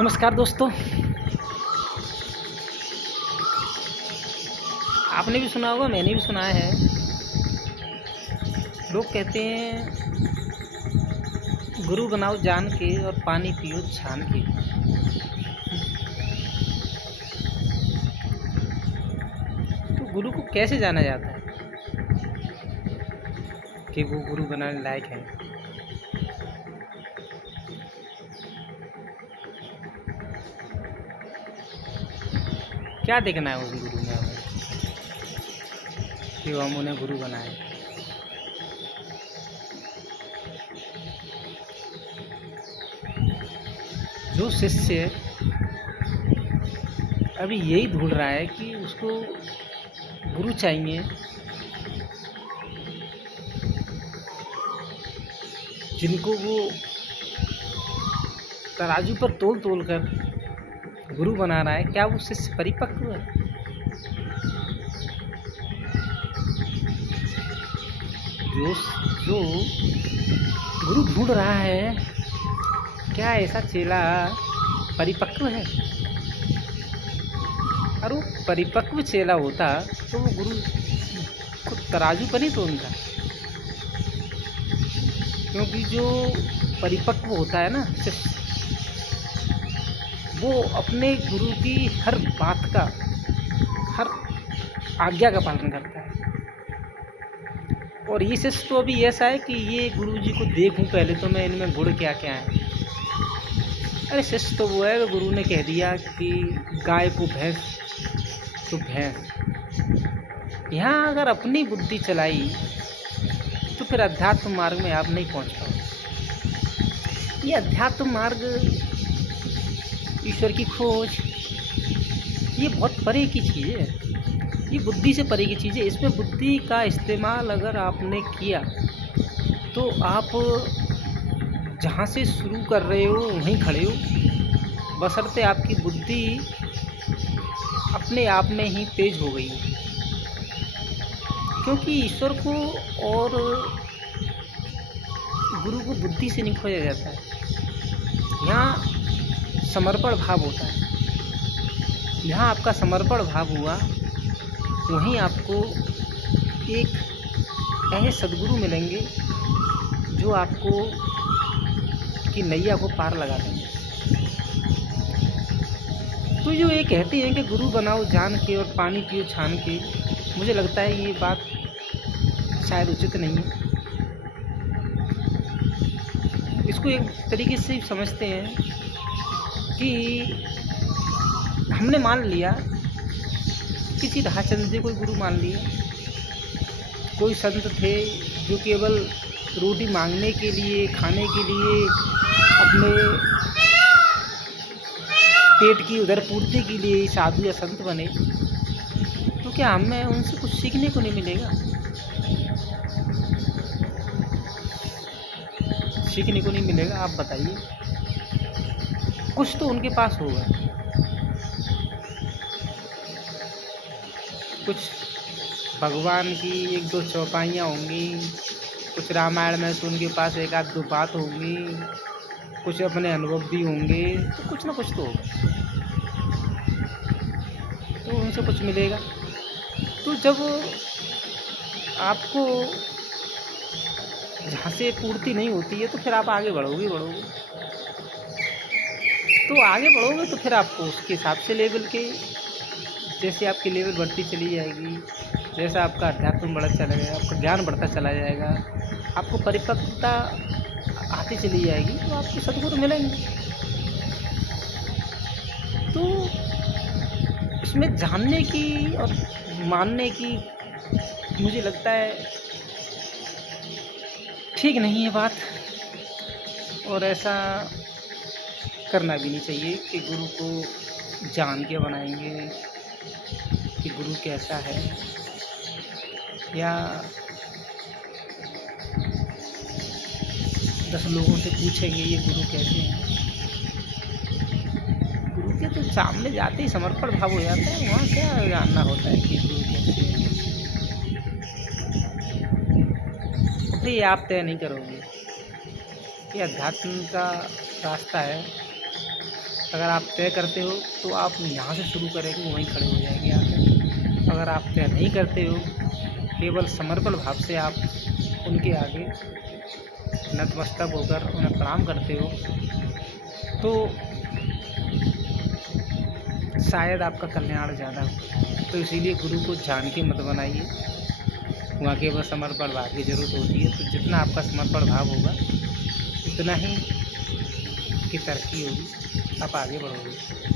नमस्कार दोस्तों। आपने भी सुना होगा, मैंने भी सुना है। लोग कहते हैं गुरु बनाओ जान के और पानी पियो छान के। तो गुरु को कैसे जाना जाता है कि वो गुरु बनाने लायक है? क्या देखना है उस गुरु में हमें कि वो हम उन्हें गुरु बनाए? जो शिष्य अभी यही ढूंढ रहा है कि उसको गुरु चाहिए, जिनको वो तराजू पर तोल तोल कर गुरु बना रहा है, क्या वो शिष्य परिपक्व है? जो जो गुरु ढूंढ रहा है, क्या ऐसा चेला परिपक्व है? और वो परिपक्व चेला होता तो वो गुरु को तराजू पर नहीं तोलता। क्योंकि जो परिपक्व होता है ना शिष्य, वो अपने गुरु की हर बात का, हर आज्ञा का पालन करता है। और ये शिष्य तो अभी ऐसा है कि ये गुरु जी को देखूं पहले तो मैं इनमें गुण क्या क्या है। अरे शिष्य तो वो है कि गुरु ने कह दिया कि गाय को भैंस तो भैंस। यहाँ अगर अपनी बुद्धि चलाई तो फिर अध्यात्म मार्ग में आप नहीं पहुँच पाओगे। ये अध्यात्म मार्ग, ईश्वर की खोज, ये बहुत परे की चीज़ है। ये बुद्धि से परे की चीज़ है। इसमें बुद्धि का इस्तेमाल अगर आपने किया तो आप जहाँ से शुरू कर रहे हो वहीं खड़े हो, बशर्ते आपकी बुद्धि अपने आप में ही तेज हो गई। क्योंकि ईश्वर को और गुरु को बुद्धि से नहीं खोजा जाता है। यहाँ समर्पण भाव होता है। जहाँ आपका समर्पण भाव हुआ वहीं आपको एक ऐसे सद्गुरु मिलेंगे जो आपको की नैया को पार लगा देंगे। तो जो ये कहते हैं कि गुरु बनाओ जान के और पानी पियो छान के, मुझे लगता है ये बात शायद उचित नहीं है। इसको एक तरीके से समझते हैं कि हमने मान लिया किसी राहचंद जी को गुरु मान लिया। कोई संत थे जो केवल रोटी मांगने के लिए, खाने के लिए, अपने पेट की उधर पूर्ति के लिए साधु या संत बने। तो क्या हमें उनसे कुछ सीखने को नहीं मिलेगा? सीखने को नहीं मिलेगा? आप बताइए। कुछ तो उनके पास होगा, कुछ भगवान की एक दो चौपाइयाँ होंगी, कुछ रामायण में से उनके पास एक आध दो बात होंगी, कुछ अपने अनुभव भी होंगे, तो कुछ ना कुछ तो होगा, तो उनसे कुछ मिलेगा। तो जब आपको जहाँ से पूर्ति नहीं होती है तो फिर आप आगे बढ़ोगे। तो आगे बढ़ोगे तो फिर आपको उसके हिसाब से लेवल के, जैसे आपकी लेवल बढ़ती चली जाएगी, जैसा आपका अध्यात्म बढ़ता चला जाएगा, आपका ज्ञान बढ़ता चला जाएगा, आपको परिपक्वता आती चली जाएगी, तो आपको सद्गुरु मिलेंगे। तो इसमें जानने की और मानने की मुझे लगता है ठीक नहीं है बात, और ऐसा करना भी नहीं चाहिए कि गुरु को जान के बनाएंगे कि गुरु कैसा है, या 10 लोगों से पूछेंगे ये गुरु कैसे हैं। गुरु के तो सामने जाते ही समर्पण भाव हो जाता है। वहाँ क्या जानना होता है कि गुरु कैसे है? तो ये आप तय नहीं करोगे। ये अध्यात्म का रास्ता है। अगर आप तय करते हो तो आप यहाँ से शुरू करेंगे वहीं खड़े हो जाएंगे आके। अगर आप तय नहीं करते हो, केवल समर्पण भाव से आप उनके आगे नतमस्तक होकर उन्हें प्रणाम करते हो, तो शायद आपका कल्याण ज़्यादा हो। तो इसीलिए गुरु को जान के मत बनाइए, वहाँ केवल समर्पण भाव की ज़रूरत होती है। तो जितना आपका समर्पण भाव होगा उतना ही की तरक्की होगी, आप आगे बढ़ोगे।